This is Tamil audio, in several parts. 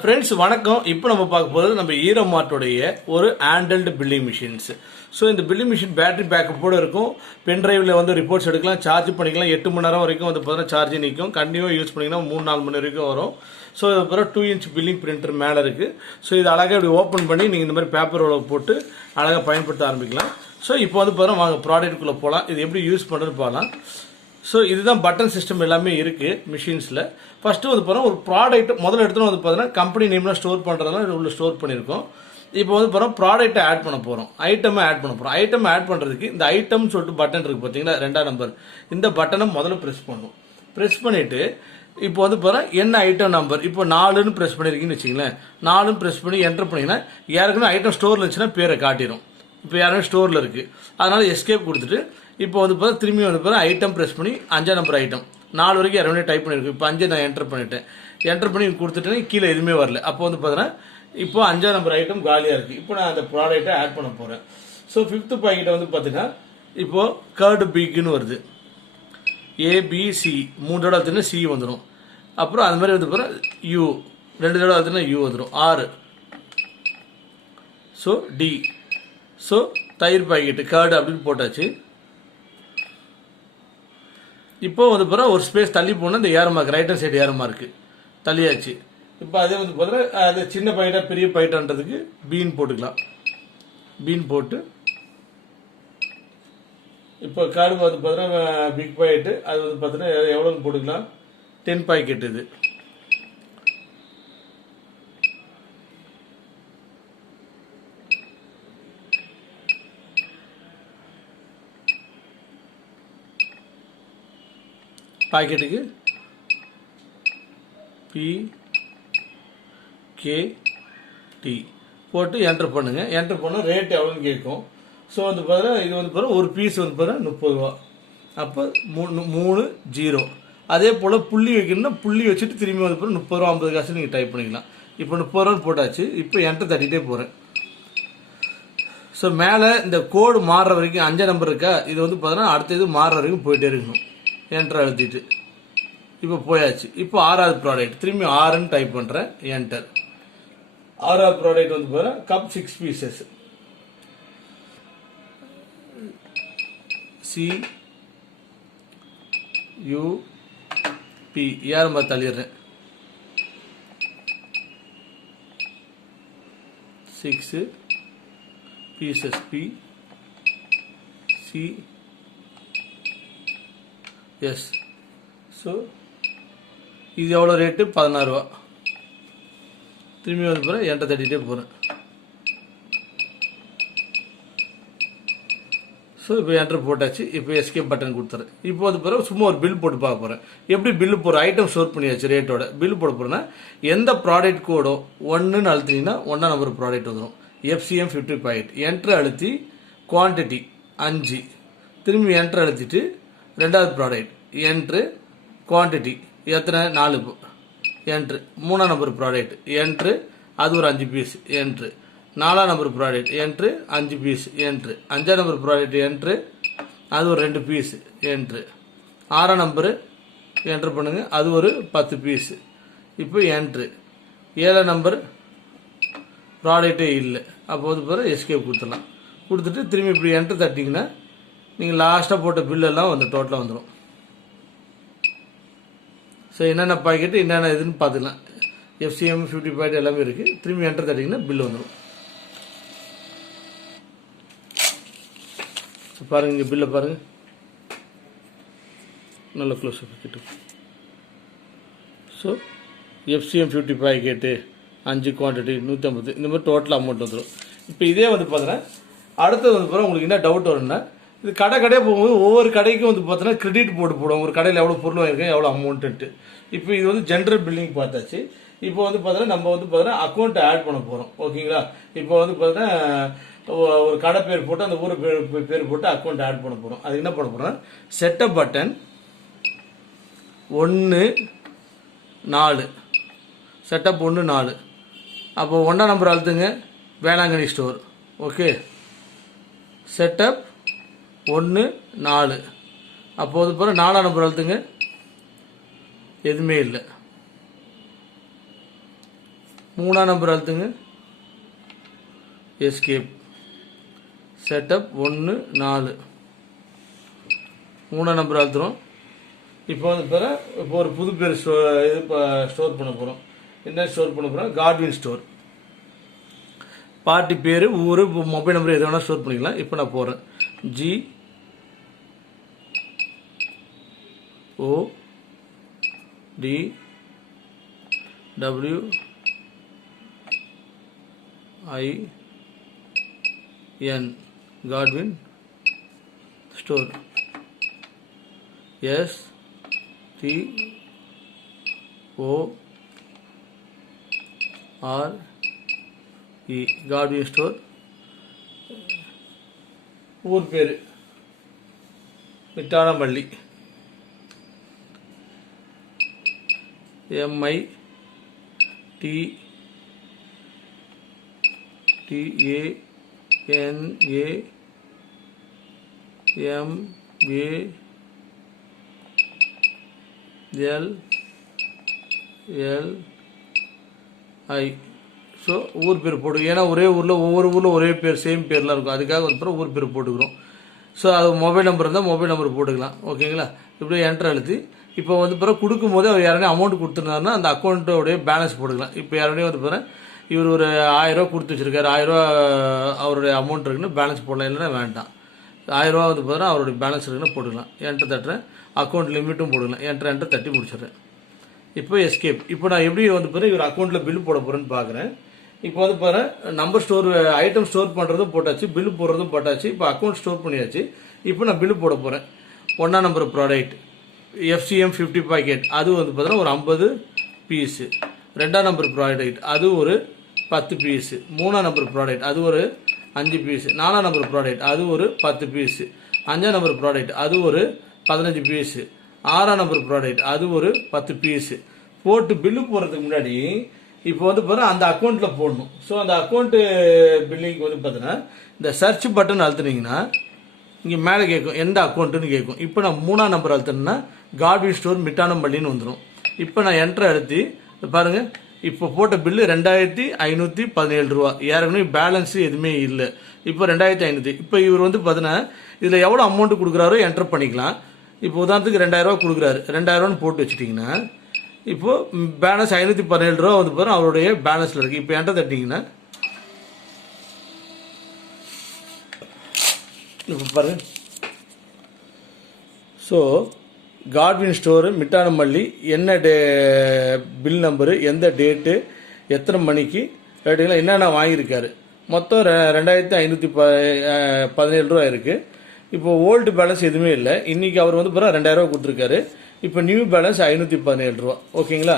ஃப்ரெண்ட்ஸ் வணக்கம். இப்போ நம்ம பார்க்க போகிறது நம்ம ஈரமார்ட்டுடைய ஒரு ஹேண்டல்டு பில்லிங் மிஷின்ஸ். ஸோ இந்த பில்லிங் மிஷின் பேட்டரி பேக்கப்போடு இருக்கும். பென் டிரைவில் வந்து ரிப்போர்ட்ஸ் எடுக்கலாம், சார்ஜ் பண்ணிக்கலாம். 8 மணி நேரம் வரைக்கும் வந்து பார்த்தீங்கன்னா சார்ஜ் நிற்கும். கண்டினியூவாக யூஸ் பண்ணிங்கன்னா 3-4 மணி வரைக்கும் வரும். ஸோ அதுக்கப்புறம் 2 இன்ச் பில்லிங் பிரிண்டர் மேலே இருக்குது. ஸோ இது அழகாக இப்படி ஓப்பன் பண்ணி நீங்கள் இந்த மாதிரி பேப்பர் ரோலை போட்டு அழகாக பயன்படுத்த ஆரம்பிக்கலாம். ஸோ இப்போ வந்து பார்த்தீங்கன்னா வாங்க ப்ராடக்ட்டுக்குள்ளே போகலாம். இது எப்படி யூஸ் பண்ணுறதுன்னு பார்க்கலாம். ஸோ இதுதான் பட்டன் சிஸ்டம் எல்லாமே இருக்குது மிஷின்ஸில். ஃபஸ்ட்டு வந்து பார்த்தீங்கன்னா ஒரு ப்ராடக்ட் முதல்ல எடுத்துகிட்டு வந்து பார்த்தீங்கன்னா கம்பெனி நேம்லாம் ஸ்டோர் பண்ணுறதுலாம் இது உள்ள ஸ்டோர் பண்ணியிருக்கோம். இப்போ வந்து பார்த்தோம் ப்ராடக்ட்டை ஆட் பண்ண போகிறோம், ஐட்டமை ஆட் பண்ண போகிறோம். ஐட்டம் ஆட் பண்ணுறதுக்கு இந்த ஐட்டம்னு சொல்லிட்டு பட்டன் இருக்குது பார்த்தீங்கன்னா, 2ஆம் நம்பர். இந்த பட்டனை முதல்ல ப்ரெஸ் பண்ணும். ப்ரெஸ் பண்ணிவிட்டு இப்போ வந்து பார்த்தீங்கன்னா என்ன ஐட்டம் நம்பர் இப்போ 4ன்னு ப்ரெஸ் பண்ணியிருக்கீங்கன்னு வச்சிங்களேன். 4ன்னு ப்ரெஸ் பண்ணி என்டர் பண்ணிங்கன்னா ஏற்கனவே ஐட்டம் ஸ்டோரில் இருந்துச்சுன்னா பேரை காட்டிடும். இப்போ யாருமே ஸ்டோரில் இருக்குது, அதனால் எஸ்கேப் கொடுத்துட்டு இப்போ வந்து பார்த்தா திரும்பி வந்து பார்த்தா ஐட்டம் ப்ரெஸ் பண்ணி 5ஆம் நம்பர் ஐட்டம் 4 வரைக்கும் யாரும் டைப் பண்ணியிருக்கு. இப்போ 5 நான் என்டர் பண்ணிட்டேன். என்டர் பண்ணி கொடுத்துட்டேன், கீழே எதுவுமே வரல. அப்போ வந்து பார்த்தீங்கன்னா இப்போ 5ஆம் நம்பர் ஐட்டம் காலியாக இருக்குது. இப்போ நான் அந்த ப்ராடக்ட்டை ஆட் பண்ண போகிறேன். ஸோ 5th பாக்கெட்டை வந்து பார்த்தீங்கன்னா இப்போது கர்டு பிக்குன்னு வருது. ஏபிசி 3 தடவை எடுத்துன்னா சி வந்துடும். அப்புறம் அது மாதிரி வந்து பார்த்தா யூ 2 தடவை எடுத்துன்னா யூ வந்துடும். 6. So D. ஸோ தயிர் பாக்கெட்டு கர்டு அப்படின்னு போட்டாச்சு. இப்போ வந்து பார்த்தா ஒரு ஸ்பேஸ் தள்ளி போனால் இந்த ஏர் மார்க், ரைட் ஹேண்ட் சைடு ஏர் மார்க்கு தள்ளியாச்சு. இப்போ அதே வந்து பார்த்தீங்கன்னா அது சின்ன பைட்டா பெரிய பைட்டான்றதுக்கு பீன் போட்டுக்கலாம். பீன் போட்டு இப்போ கார்டு வந்து பார்த்தீங்கன்னா பிக் பாக்கெட்டு அது வந்து பார்த்தீங்கன்னா எவ்வளோன்னு போட்டுக்கலாம். 10 பாக்கெட் இது. பாக்கெட்டுக்கு PKT போட்டு என்டர் பண்ணுங்க. என்டர் பண்ணால் ரேட் எவ்வளோன்னு கேட்கும். ஸோ வந்து பார்த்தீங்கன்னா இது வந்து பார்த்தா ஒரு பீஸ் வந்து பார்த்தீங்கன்னா 30 ரூபா. அப்போ 3 அதே போல் புள்ளி வைக்கணும்னா புள்ளி வச்சுட்டு திரும்பி வந்து பார்த்தா 30 ரூபா 50 காசு நீங்கள் டைப் பண்ணிக்கலாம். இப்போ 30 ரூபான்னு போட்டாச்சு. இப்போ என்டர் தட்டிகிட்டே போகிறேன். ஸோ மேலே இந்த கோடு மாறுற வரைக்கும் 5ஆம் நம்பர் இருக்கா, இது வந்து பார்த்தீங்கன்னா அடுத்த இது மாறுற வரைக்கும் போயிட்டே இருக்கணும். என்டர் அழுத்திட்டு இப்போ போயாச்சு. இப்போ 6வது ப்ராடக்ட் திரும்பி 6ன்னு டைப் பண்ணுறேன். என்டர். 6வது ப்ராடக்ட் வந்து பார்த்தீங்கன்னா கப் 6 பீசஸ் CUP ஏரம் பார்த்து தள்ளிடுறேன். 6 பீசஸ் PCS. ஸோ இது எவ்வளோ ரேட்டு? 16 ரூபா. திரும்பி வந்து போகிறேன், என்கிட்ட தட்டிகிட்டே போகிறேன். ஸோ இப்போ என்டர் போட்டாச்சு. இப்போ எஸ்கேப் பட்டன் கொடுத்துறேன். இப்போ வந்து பிறகு சும்மா ஒரு பில் போட்டு பார்க்க போகிறேன். எப்படி பில்லு போகிற ஐட்டம் ஸ்டோர் பண்ணியாச்சு ரேட்டோட. பில்லு போட போகிறேன்னா எந்த ப்ராடக்ட் கோடோ 1ன்னு அழுத்தினீங்கன்னா 1ஆம் நம்பர் ப்ராடக்ட் வந்துடும். FCM 50 packet. என்ட்ரு அழுத்தி குவான்டிட்டி 5. திரும்பி என்ட்ரு அழுத்திட்டு 2வது ப்ராடக்ட் என்ட்ரு குவான்டிட்டி எத்தனை 4 என்ட்ரு. 3ஆம் நம்பர் ப்ராடக்ட் என்ட்ரு அது ஒரு 5 பீஸ் என்ட்ரு. 4ஆம் number product enter 5 piece enter. 5ஆம் நம்பர் ப்ராடக்ட் என்ட்ரு அது ஒரு 2 பீஸ் என்ட்ரு. 6ஆம் நம்பரு என்ட்ரு பண்ணுங்க, அது ஒரு 10 பீஸ். இப்போ என்ட்ரு. 7ஆம் நம்பர் ப்ராடக்டே இல்லை. அப்போ வந்து பிறகு எஸ்கேப் கொடுத்துடலாம். கொடுத்துட்டு திரும்பி இப்படி என்ட்ரு தட்டிங்கன்னா நீங்கள் லாஸ்ட்டாக போட்ட பில்லெல்லாம் வந்து டோட்டலாக வந்துடும். ஸோ என்னென்ன பாக்கெட்டு என்னென்ன இதுன்னு பார்த்துக்கலாம். FCM 50 பாக்கெட் எல்லாமே இருக்குது. திரும்பி என்டர் தட்டிங்கன்னா பில்லு வந்துடும். ஸோ பாருங்கள், இங்கே பில்லை பாருங்கள், நல்ல க்ளோஸ் கிட்ட. ஸோ FCM 50 பாக்கெட்டு 5 குவான்டிட்டி 150 இந்த மாதிரி டோட்டல் அமௌண்ட் வந்துடும். இப்போ இதே வந்து பார்த்தீங்கன்னா அடுத்தது வந்து பார்த்தா உங்களுக்கு என்ன டவுட் வரும்னா, இது கடையாக போகும்போது ஒவ்வொரு கடைக்கும் வந்து பார்த்தீங்கன்னா கிரெடிட் போர்டு போடுவோம். ஒரு கடையில் எவ்வளோ பொருள் வாங்கியிருக்கேன், எவ்வளோ அமௌண்ட்டு. இப்போ இது வந்து ஜென்ரல் பில்லிங் பார்த்தாச்சு. இப்போ வந்து பார்த்தீங்கன்னா நம்ம வந்து பார்த்தீங்கன்னா அக்கௌண்ட்டை ஆட் பண்ண போகிறோம். ஓகேங்களா? இப்போ வந்து பார்த்தீங்கன்னா ஒரு கடை பேர் போட்டு அந்த ஊர் பேர் போட்டு அக்கௌண்ட் ஆட் பண்ண போகிறோம். அது என்ன பண்ண போகிறோம், செட்டப் பட்டன் 1 4 செட்டப் 1 4. அப்போ 1ஆம் நம்பர் அழுத்துங்க, வேளாங்கண்ணி ஸ்டோர். Okay, setup 1 4. அப்போது பிறகு 4ஆம் நம்பர் அழுத்துங்க, எதுவுமே இல்லை. 3ஆம் நம்பர் அழுத்துங்க, எஸ்கேப். செட்டப் 1 4 3ஆம் நம்பர் அழுத்துறோம். இப்போ வந்து இப்போ ஒரு புது பேர் ஸ்டோர் பண்ண போகிறோம். என்ன ஸ்டோர் பண்ண போகிறோம்? Godwin store. பார்ட்டி பேர், ஊர், மொபைல் நம்பர் எது வேணால் ஸ்டோர் பண்ணிக்கலாம். இப்போ நான் போடுறேன் GODWIN Godwin store STORE Godwin store. ஊர் பேர் மிட்டானம்பள்ளி, MITANAMBLLI. ஸோ ஊர் பேர் போட்டு, ஏன்னா ஒரே ஊரில் ஒவ்வொரு ஊரில் ஒரே பேர் சேம் பேர்லாம் இருக்கும், அதுக்காக வந்து ஊர் பேர் போட்டுக்கிறோம். ஸோ அது மொபைல் நம்பர் இருந்தால் மொபைல் நம்பர் போட்டுக்கலாம். ஓகேங்களா? இப்படியே என்ட்ரு அழுத்தி இப்போ வந்து கொடுக்கும்போது அவர் யாருனே அமௌண்ட் கொடுத்துருந்தாருன்னா அந்த அக்கௌண்ட்டோடைய பேலன்ஸ் போட்டுக்கலாம். இப்போ யாருனே வந்து இவர் ஒரு 1000 ரூபா கொடுத்து வச்சிருக்காரு, 1000 ரூபா அவருடைய அமௌண்ட் இருக்குன்னு பேலன்ஸ் போடலாம், இல்லைன்னா வேண்டாம். 1000 ரூபா வந்து அவருடைய பேலன்ஸ் இருக்குன்னு போட்டுக்கலாம். என்ட்ரு தட்டுறேன், அக்கௌண்ட் லிமிட்டும் போட்டுக்கலாம். என்ட்ரு தட்டி முடிச்சிடுறேன். இப்போ எஸ்கேப். இப்போ நான் எப்படி வந்து இவர் அக்கௌண்ட்டில் பில் போட போகிறேன்னு பார்க்குறேன். இப்போ வந்து நம்பர் ஸ்டோர், ஐட்டம் ஸ்டோர் பண்ணுறதும் போட்டாச்சு, பில்லு போடுறதும் போட்டாச்சு. இப்போ அக்கௌண்ட் ஸ்டோர் பண்ணியாச்சு. இப்போ நான் பில்லு போட போகிறேன். 1ஆம் நம்பர் ப்ராடக்ட் FCM 50 பாக்கெட், அது வந்து ஒரு 50 பீஸு. 2ஆம் நம்பர் ப்ராடக்ட் அது ஒரு 10 பீஸு. 3ஆம் நம்பர் ப்ராடக்ட் அது ஒரு 5 பீஸு. 4ஆம் நம்பர் ப்ராடக்ட் அது ஒரு 10 பீஸு. 5ஆம் நம்பர் ப்ராடக்ட் அது ஒரு 15 பீஸு. 6ஆம் நம்பர் ப்ராடக்ட் அது ஒரு 10 பீஸு. போட்டு பில்லு போடுறதுக்கு முன்னாடி இப்போ வந்து அந்த அக்கௌண்ட்டில் போடணும். ஸோ அந்த அக்கௌண்ட்டு பில்லிங்க்கு வந்து இந்த சர்ச் பட்டன் அழுத்துனீங்கன்னா இங்கே மேலே கேட்கும் எந்த அக்கௌண்ட்டுன்னு கேட்கும். இப்போ நான் 3ஆம் நம்பர் அழுத்தினா காட்வின் ஸ்டோர் மிட்டானம்பள்ளின்னு வந்துடும். இப்போ நான் என்ட்ரு அழுத்தி பாருங்கள், இப்போ போட்ட பில்லு 2517 ரூபா. ஏற்கனவே பேலன்ஸு எதுவுமே இல்லை. இப்போ 2500. இப்போ இவர் வந்து இதில் எவ்வளோ அமௌண்ட்டு கொடுக்குறாரோ என்ட்ரு பண்ணிக்கலாம். இப்போ உதாரணத்துக்கு 2000 ரூபா கொடுக்குறாரு, 2000 ரூபான்னு போட்டு வச்சுட்டிங்கன்னா இப்போ பேலன்ஸ் 517 ரூபா வந்து அவருடைய பேலன்ஸில் இருக்குது. இப்போ என்ட்ரு தட்டிங்கன்னா இப்போ பாருங்க. ஸோ காட்வின் ஸ்டோரு மிட்டானம்பள்ளி, என்ன பில் நம்பரு, எந்த டேட்டு, எத்தனை மணிக்கு, ரைட்டுங்களா, என்னென்ன வாங்கியிருக்காரு, மொத்தம் 2517 ரூபா இருக்குது. இப்போ ஓல்டு பேலன்ஸ் எதுவுமே இல்லை. இன்றைக்கி அவர் வந்து 2000 ரூபா கொடுத்துருக்காரு. இப்போ நியூ பேலன்ஸ் 517 ரூபா. ஓகேங்களா?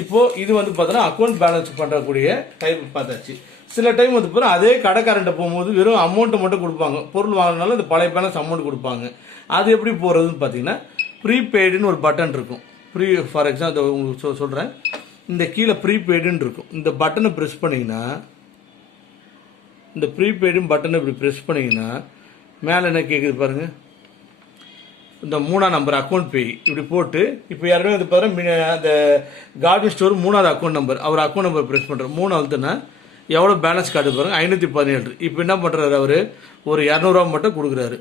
இப்போது இது வந்து அக்கௌண்ட் பேலன்ஸ் பண்ணுறக்கூடிய டைப் பார்த்தாச்சு. சில டைம் வந்து அதே கடைக்காரன்ட்ட போகும்போது வெறும் அமௌண்ட்டை மட்டும் கொடுப்பாங்க. பொருள் வாங்கினாலும் இந்த பழைய பேலன்ஸ் அமௌண்ட் கொடுப்பாங்க. அது எப்படி போகிறதுன்னு பார்த்தீங்கன்னா ப்ரீபெய்டுன்னு ஒரு பட்டன் இருக்கும். ஃபார் எக்ஸாம்பிள் உங்களுக்கு சொல்கிறேன். இந்த கீழே ப்ரீபெய்டுன்னு இருக்கும். இந்த பட்டனை ப்ரெஸ் பண்ணிங்கன்னா, இந்த ப்ரீபெய்டுன்னு பட்டனை இப்படி ப்ரெஸ் பண்ணிங்கன்னா மேலே என்ன கேட்குது பாருங்கள், இந்த 3ஆம் நம்பர் அக்கௌண்ட் பே இப்படி போட்டு, இப்போ யாருமே வந்து அந்த காட்வின் ஸ்டோர் 3ஆவது அக்கௌண்ட் நம்பர், அவர் அக்கௌண்ட் நம்பர் ப்ரெஸ் பண்ணுறோம். 3 அழுத்துனா எவ்வளோ பேலன்ஸ் கார்டு பாருங்க, 517. இப்போ என்ன பண்ணுறாரு, அவர் ஒரு 200 ரூபா மட்டும் கொடுக்குறாரு.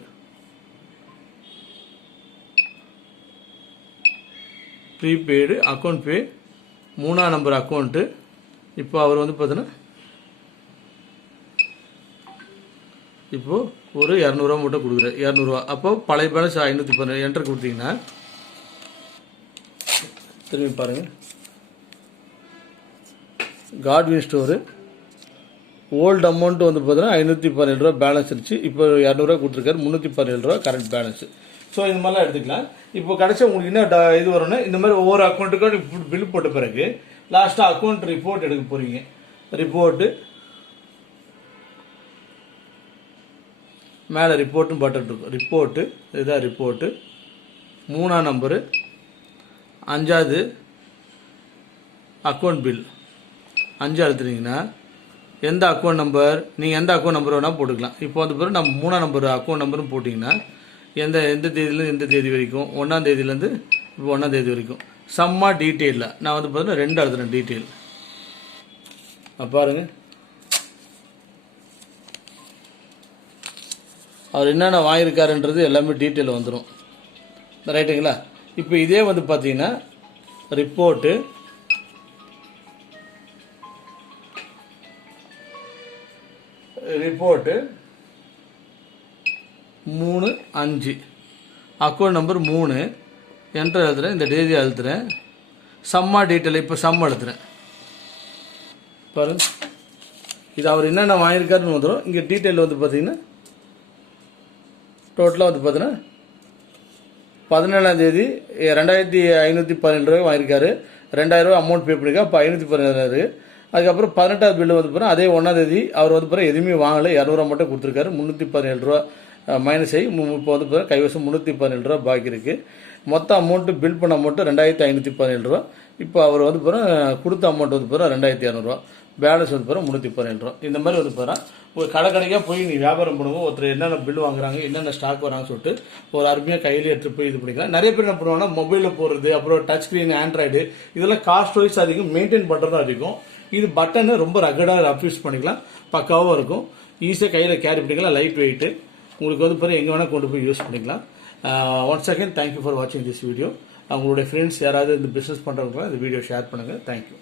ப்ரீபெய்டு அக்கௌண்ட் பே 3ஆம் நம்பர் அக்கௌண்ட்டு. இப்போ அவர் வந்து இப்போது ஒரு 200 ரூபா மட்டும் கொடுக்குறாரு, 200 ரூபா. அப்போ பழைய பேலன்ஸ் 517 என்ட்ரு கொடுத்தீங்கன்னா திரும்பி பாருங்கள், காட்வின் ஸ்டோரு ஓல்டு அமௌண்ட் வந்து 517 ரூபா பேலன்ஸ் இருந்துச்சு. இப்போ 200 ரூபா கொடுத்துருக்காரு, 317 ரூபா கரண்ட் பேலன்ஸ். ஸோ இந்த மாதிரிலாம் எடுத்துக்கலாம். இப்போ கடைசி உங்களுக்கு என்ன இது வரும்னா, இந்த மாதிரி ஒவ்வொரு அக்கௌண்ட்டுக்கும் பில் போட்ட பிறகு லாஸ்ட்டாக அக்கௌண்ட் ரிப்போர்ட் எடுக்க போகிறீங்க. ரிப்போர்ட்டு மேலே ரிப்போர்ட்டும் பட்டன் இருக்கும். ரிப்போர்ட்டு இதுதான் ரிப்போர்ட்டு. 3ஆம் நம்பரு, 5வது அக்கௌண்ட் பில் 5 அழுத்துனீங்கன்னா எந்த அக்கௌண்ட் நம்பர், நீங்கள் எந்த அக்கௌண்ட் நம்பர் வேணால் போட்டுக்கலாம். இப்போ வந்து பிறகு நம்ம 3ஆம் நம்பர் அக்கௌண்ட் நம்பரும் போட்டிங்கன்னா எந்த தேதியிலேருந்து எந்த தேதி வரைக்கும், 1ஆம் தேதியிலேருந்து இப்போ 1ஆம் தேதி வரைக்கும். சம்மா டீட்டெயிலில் நான் வந்து 2 அழுத்துறேன். டீட்டெயில் பாருங்க, அவர் என்னென்ன வாங்கியிருக்காருன்றது எல்லாமே டீட்டெயில் வந்துடும். ரைட்டுங்களா? இப்போ இதே வந்து பார்த்தீங்கன்னா report report 3/5 account number 3 enter எழுதுகிறேன், இந்த டேஜி எழுதுகிறேன், சம்மா டீட்டெயில் இப்போ சம் எழுதுகிறேன். பாருங்க, இது அவர் என்னென்ன வாங்கியிருக்காருன்னு வந்துடும். இங்கே டீட்டெயில் வந்து பார்த்தீங்கன்னா டோட்டலாக வந்து பார்த்தீங்கன்னா 17ஆம் தேதி 2517 ரூபாய் வாங்கியிருக்காரு. 2000 ரூபா அமௌண்ட் பே பண்ணியிருக்கா. அப்போ 517. அதுக்கப்புறம் 18ஆவது பில்லு வந்து பாருங்கள், அதே 1ஆம் தேதி அவர் வந்து பாருங்கள் எதுவுமே வாங்கலை, 200 மட்டும் கொடுத்துருக்காரு. 317 ரூபா மைனஸ் ஆகி இப்போ வந்து பாருங்கள் கைவசம் 317 ரூபா பாக்கி இருக்குது. மொத்த அமௌண்ட்டு பில் பண்ண அமௌண்ட்டு 2517 ரூபா. இப்போ அவர் வந்து பாருங்கள் கொடுத்த அமௌண்ட் வந்து பாருங்கள் 2200 பேலன்ஸ் வந்து பாருங்கள் 317 ரூபா. இந்த மாதிரி வந்து பாருங்கள் ஒரு கடைக்காக போய் நீ வியாபாரம் பண்ணுவோம், ஒருத்தர் என்னென்ன பில் வாங்குறாங்க, என்னென்ன ஸ்டாக் வராங்கன்னு சொல்லிட்டு ஒரு அருமையாக கையில் எடுத்துகிட்டு போய் இது பண்ணிக்கலாம். நிறைய பேர் என்ன பண்ணுவாங்கன்னா மொபைலில் போடுறது, அப்புறம் டச் ஸ்க்ரீன், ஆண்ட்ராய்டு இதெல்லாம் காஸ்ட் வைஸ் அதிகம், மெயின்டைன் பண்ணுறதும் அதிகம். இது பட்டனு ரொம்ப ரகடாக அப்யூஸ் பண்ணிக்கலாம், பக்காவாக இருக்கும், ஈஸியாக கையில் கேரி பண்ணிக்கலாம், லைட் வெயிட்டு, உங்களுக்கு வந்து பாருங்கள் எங்கே வேணால் கொண்டு போய் யூஸ் பண்ணிக்கலாம். ஒன்ஸ் அகேன் தேங்க்யூ ஃபார் வாட்சிங் திஸ் வீடியோ. அவங்களுடைய ஃப்ரெண்ட்ஸ் யாராவது இந்த பிஸ்னஸ் பண்ணுறவங்க இந்த வீடியோ ஷேர் பண்ணுங்கள். தேங்க்யூ.